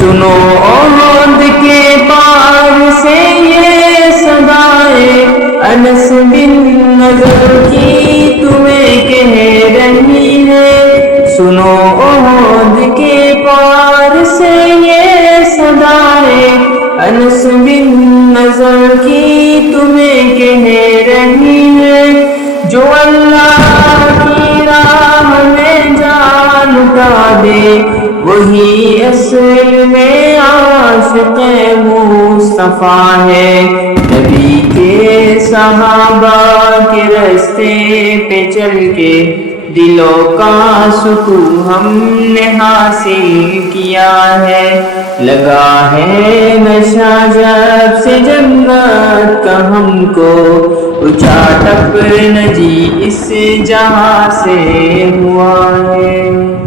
سنو عہد کے پار سے یہ صدائے انس بن نضر کی تمہیں کہہ رہی ہے، سنو عہد کے پار سے یہ صدائے انس بن نضر کی تمہیں کہہ رہی ہے، جو اللہ کی راہ میں جان لٹا دے وہی اصل میں عاشق مصطفیٰ ہے۔ نبی کے صحابہ کے راستے پہ چل کے دلوں کا سکون ہم نے حاصل کیا ہے، لگا ہے نشہ جب سے جنت کا ہم کو، اچاٹپ نہ جی اس جہاں سے ہوا ہے۔